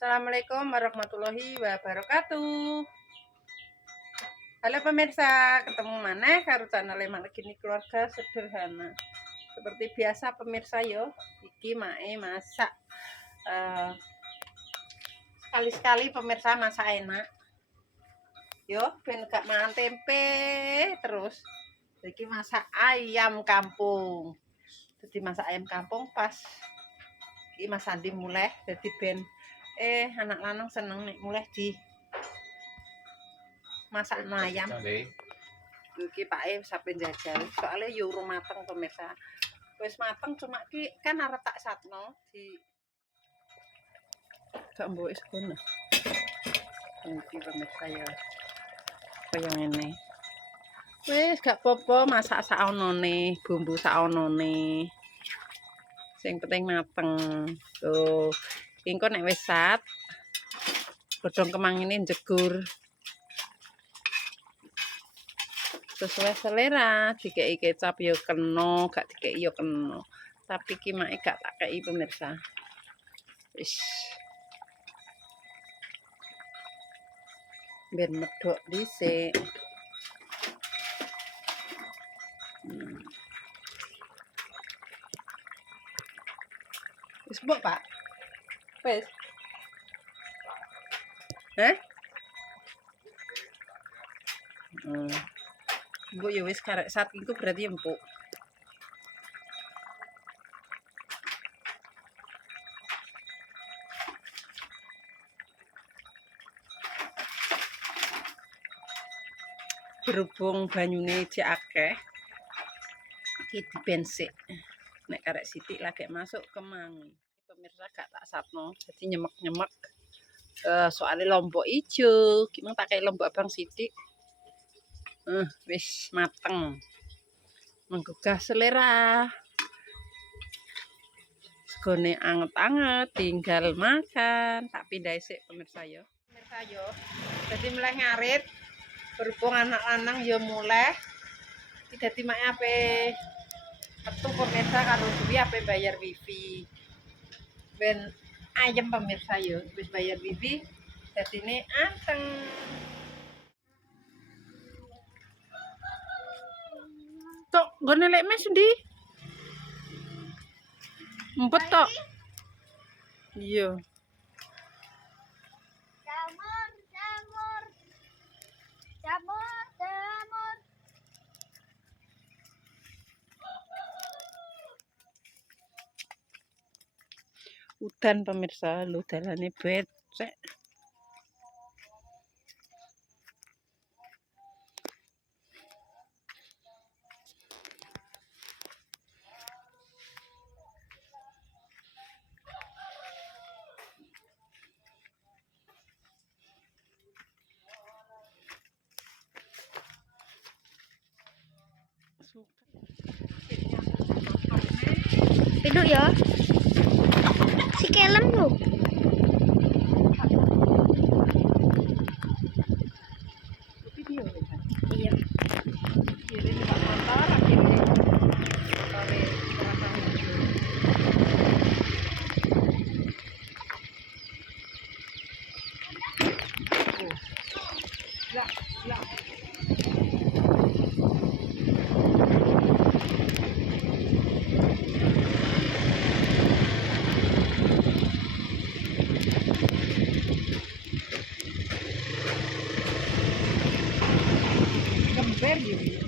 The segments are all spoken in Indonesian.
Assalamualaikum warahmatullahi wabarakatuh. Halo pemirsa, ketemu mana karo channel Malekini Keluarga Sederhana. Seperti biasa pemirsa yo, iki mae masak sekali-sekali pemirsa masak enak. Yo, ben gak mangan tempe terus. Iki masak ayam kampung. Jadi masak ayam kampung pas iki Mas Andi mulai jadi ben anak lanang seneng nih mulai di masak ayam. Iki Pak sampe njajal. Soalnya yo urung mateng pemirsa. Wis mateng cuma ki kan arep tak satno di gak mbok wis kono. Iki pemirsa ya. Kaya ngene. Wis gak apa-apa masak saonone, bumbu saonone. Sing penting mateng. Tuh, engko nek wis sat godhong kemang ini jegur. Sesuai selera, dikei kecap yo kena, gak dikei yo kena. Tapi ki mae gak tak kei pemirsa. Wis. Biar medhok dhisik. Wis mbok, Pak. Wis. Mbok ya wis karek sat iku berarti empuk. Berhubung banyune cek akeh iki dibensik. Nek karek sithik lagi masuk kemangi. Pemirsa gak tak satno, jadi nyemek-nyemek. Soalnya lombok ijo, gimana tak kayak lombok abang sithik. Wis mateng. Menggugah selera. Segone anget-anget, tinggal makan. Tak pindah sik pemirsa yo. Pemirsa yo. Jadi mulai ngarit. Berhubung anak lanang yo mulai. Dadi mak ape metu pemirsa karo duwi ape bayar wifi. Ben ayam pemirsa yo, wis bayar wifi. Dadine anteng. Tok, gone lek mes ndi? Empet tok. Iya. Jamur. Udan pemirsa, lu dalane becek. Hidup ya. Si kelem tuh. Video kan. Iya. Kiri numpak motor, akhirnya motore kerasa hijau. Lah. Gember gitu.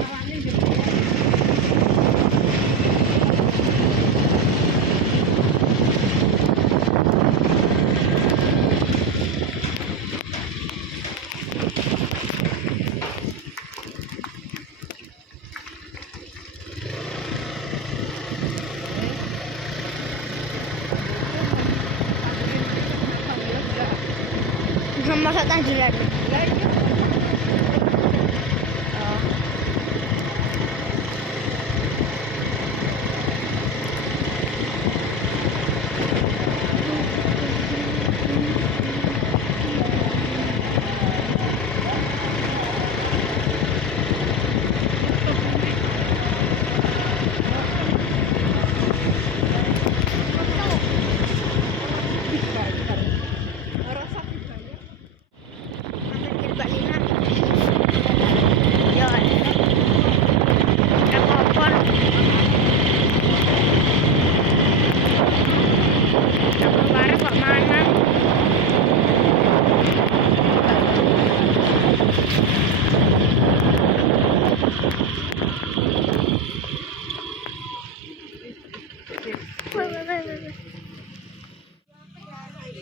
Awalnya gember. Masak tanjuran. Lah iya.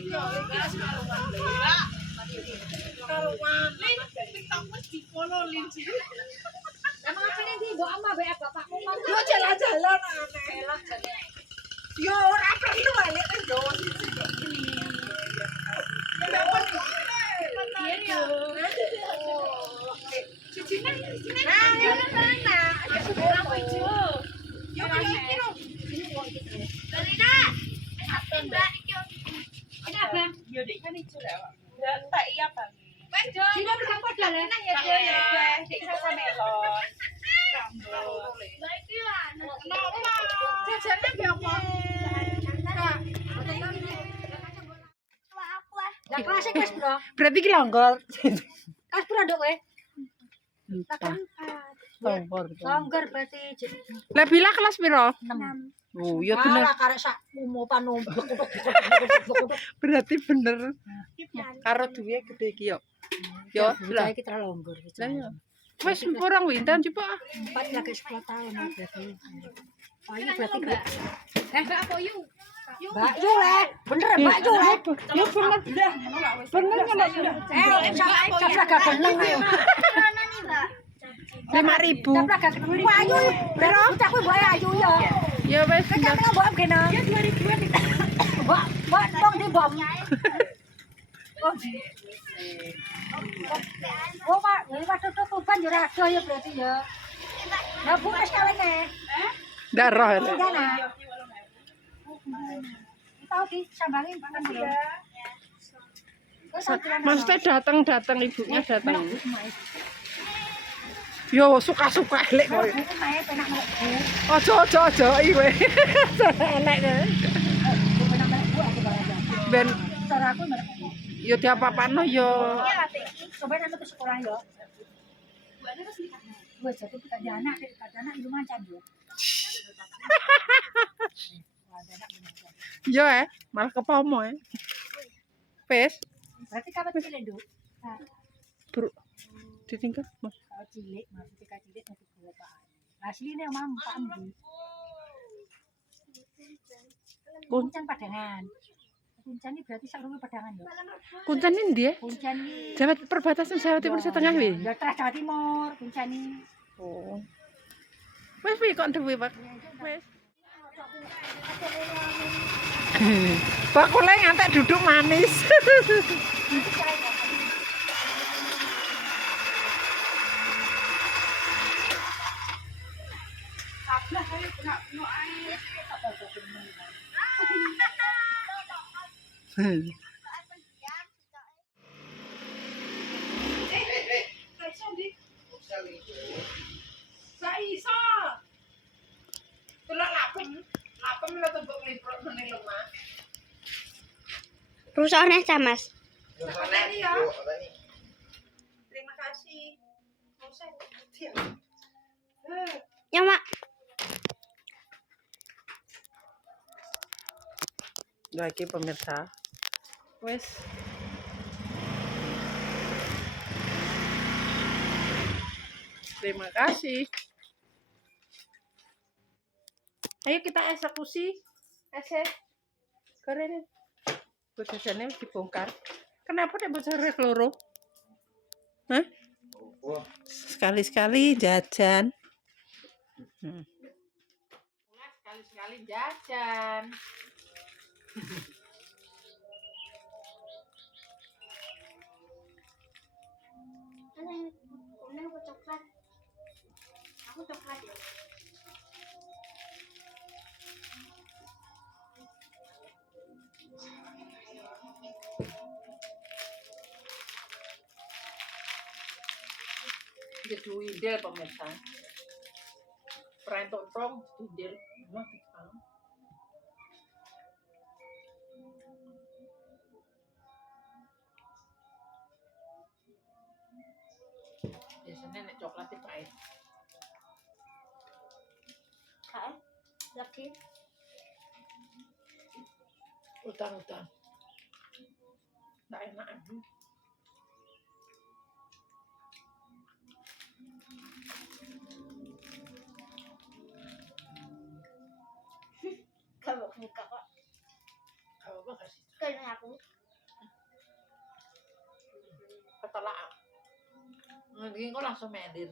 Iya, wis karuan lha. Karuan. TikTok wis di-follow Lin. Emang apa nih di bawa ama be bapakmu mau Yo jalan-jalan aneh. Yo ora perlu balik nang Jawa siji kok ini. Ya apa nih? iya Cicine. nah ya nah ya sudah apa itu Yo iki lho. Berita. Mbak iki. ada bang Yo dek kan ijo lho. Ya tak iya Bang. sini udah pada lah Ya ya, dek saya melon. Lah iki lah. Kenapa? Jajannya ge apa? Wah, aku ah. lah kelasnya kelas bro Berarti ki longgor. kelas bro dok we Takkan longgar berarti jadi Lah bila kelas piro? 6 Oh, ya bener. Malah karek sak umupan umblek Berarti bener. Karo duwe gede iki yo. Yo, lah lah. kita longgar Lah ya. Wes orang wintan coba. 4 lagi 10 tahun berarti ayo berarti mbak mbak apa yuk mbak yuk le bener mbak yuk le Ya bener. Bener kalau capra gak keneng ayo Mana nih, Mbak? 5.000. capra gak keneng ayo berapa bocah kuwi mbak ayo ya Ya wes. kan kita mbak kena ya 2000-an mbak tong di bom oh pak ini waktu itu tuban ya rado ya berarti ya nah bu es kawin nih Darah. iya nah tahu di sambangin makan dulu Maksudnya datang ibunya datang. Yo suka-suka elek kowe. Ojo iki kowe. Elek kowe. Ben yo diapa-apano yo. coba nanti ke sekolah ya gue jadi kita anak itu mancan ya Yo malah kepomo Wes, berarti kapan cilik dulu bro. Ditinggal. Mas. kalau cilik maksudnya kayak cilik nanti gue pak aslinya mampak kuncan padangan kuncan ini berarti sak rumah padangan ya Kuncen ndi ya? kuncan ini Jawa perbatasan Jawa Timur Setengah wi. ya terus Jawa Timur kuncan ini Oh. Wes wi kok ndewe, Pak. Wes. Bakule ngantek duduk manis. Saiso. Tulak lapem lo tebuk liprok nang lemah. Rusaknya Mas. Ya. Terima kasih. Ya, Mak. Lagi pemirsa. Wes. Terima kasih. Ayo kita eksekusi. Keren. Bocorannya dibongkar. Kenapa nek bocor loro? Hah? Sekali-sekali jajan. Sekali-sekali jajan. Aku coklat. Aku coklat ya. Jadi windel pemirsa. Perantok tong windel. Wah, biasanya nek coklatnya pahit. Kae. Lagi. Utang. Nggak enak. Kamu buka kok. Apa kasih? Kan nih aku. Ketelak. Mending kok langsung medin.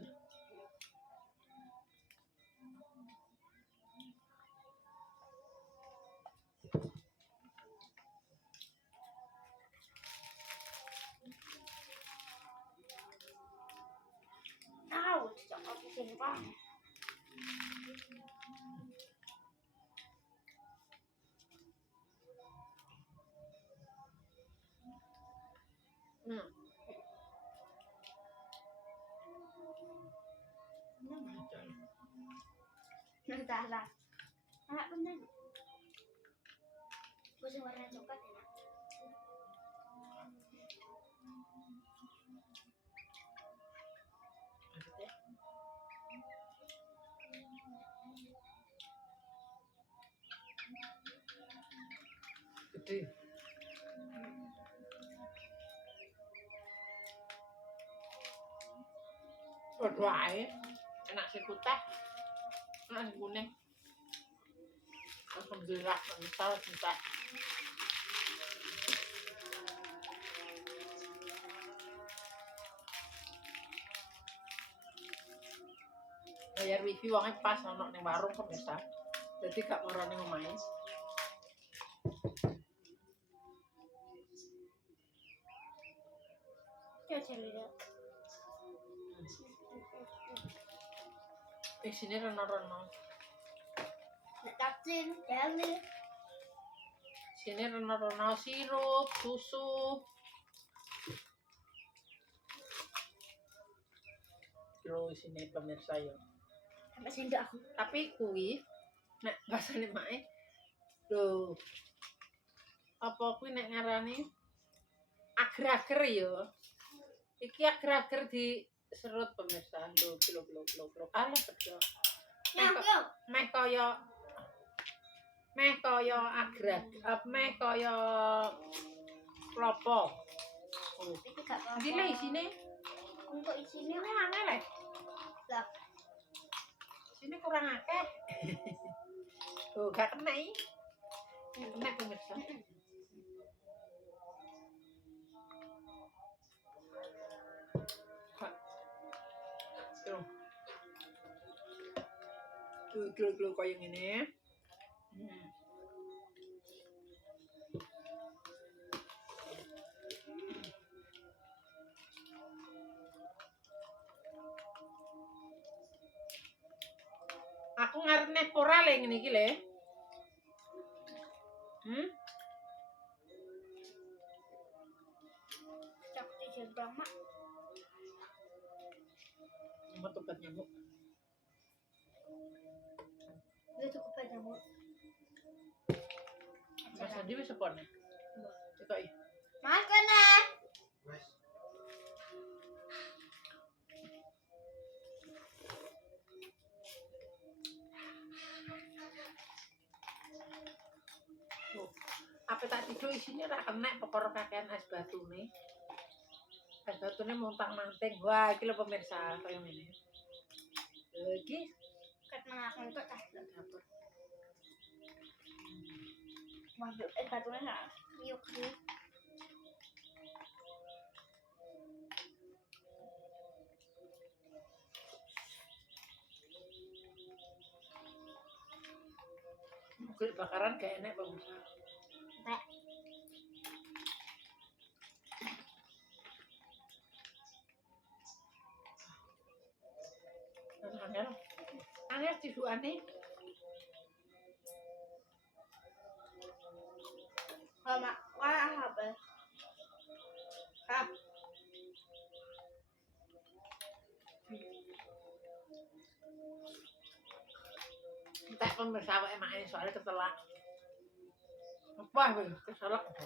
Cocok aku sini Pak. Nah, anak bener. Gue sih warna coklat enak. Gede. Waduh ae. Enak sih kuteh. Enak sih kuning. Alhamdulillah, misal kita bayar wifi uangnya pas ono ning warung pemirsa. Jadi gak marani omahe. Ya cerita. Sini reno-reno. Nek taksin, beli. Sini reno-reno sirup, susu. Kilo sini pemirsa ya. Sampai sendok aku. Tapi kuwi nek bahasane mae lho. Apa kuwi nek ngarani ager-ager ya. Iki ager-ager di serut pemirsa. Lho, kilo. Ala bedo. Yuk. Meh kaya ager-ager, meh kaya klopo. Oh, Iki gak apa-apa. iki le isine. Untuk isinya Ini aneh le. lah. Sini kurang akeh. Tuh, gak kena iki. Kena pemirsa. Tuh kaya ngene. Aku ngarepne pora le ngene iki le. Cok dijemplang mak. Nyamuk obat nyamuk. Itu cukup aja mu. Mas Andi wis sepone. Cekoki. Mas kena. Apa tak tidur isine ra kena perkara kakean es batune. Es batune montang-manting. Wah, iki lho pemirsa, kaya ngene. Iki Kat mengaku untuk tas dapur. Masuk batunya nggak? Yuk nih. Kulit bakaran gak enak pemirsa. Enggak. Aneh tidukane. Mak, wah apa? Entek pemirsa awake emak soalnya ketelak. Apa weh, keselak apa?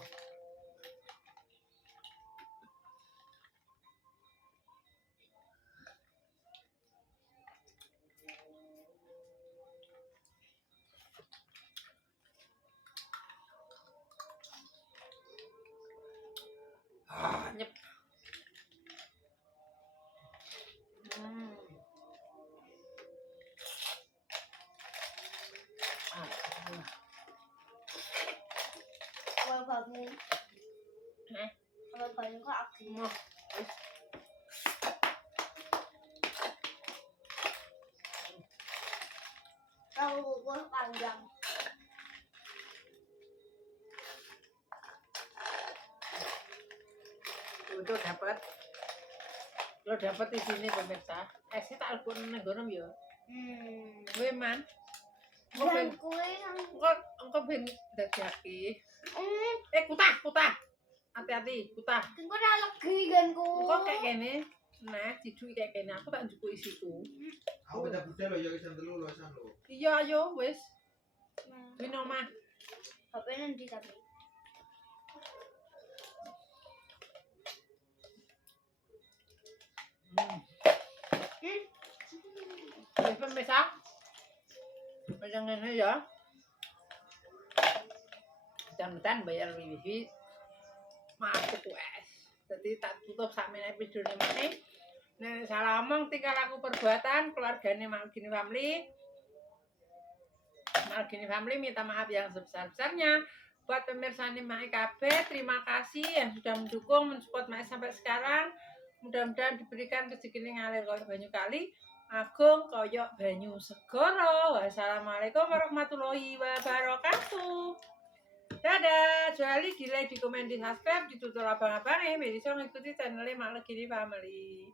Nyep. Wah bagus. Kalau banyak kok aku. Mau. Tahu kukus panjang. Itu dapat. Lo dapat di sini pemirsa. Esnya tak albun nenggonom ya. Gue man. Engko ben Dan kue yang engko ben dadaki. Kutah. Hati-hati, kutah. kue udah lagi kan Engko kayak gini. Nah, diduki kayak gini. Aku tak njuku isiku. Aku baca budal lo ya isan telu lo isan lo. Iya, ayo wis. Wino mah. Bapak nanti tapi. Wis pemirsa. Macam ini ya. Dan bayar wifi. Maaf tuku es. Jadi tak tutup sampe video ini mana. Nah, salah ngomong tinggal aku perbuatan keluarganya Malgini Family. Malgini Family minta maaf yang sebesar-besarnya. Buat pemirsa nih Mae KB, terima kasih yang sudah mendukung, mensupport Mae sampai sekarang. Mudah-mudahan diberikan rezeki ngalir koyok banyu kali, agung koyok banyu segoro. Wassalamualaikum warahmatullahi wabarakatuh. Dadah, juali di like, di komen, di subscribe, ditutur abang-abangnya, bisa mengikuti channelnya Malgini Family.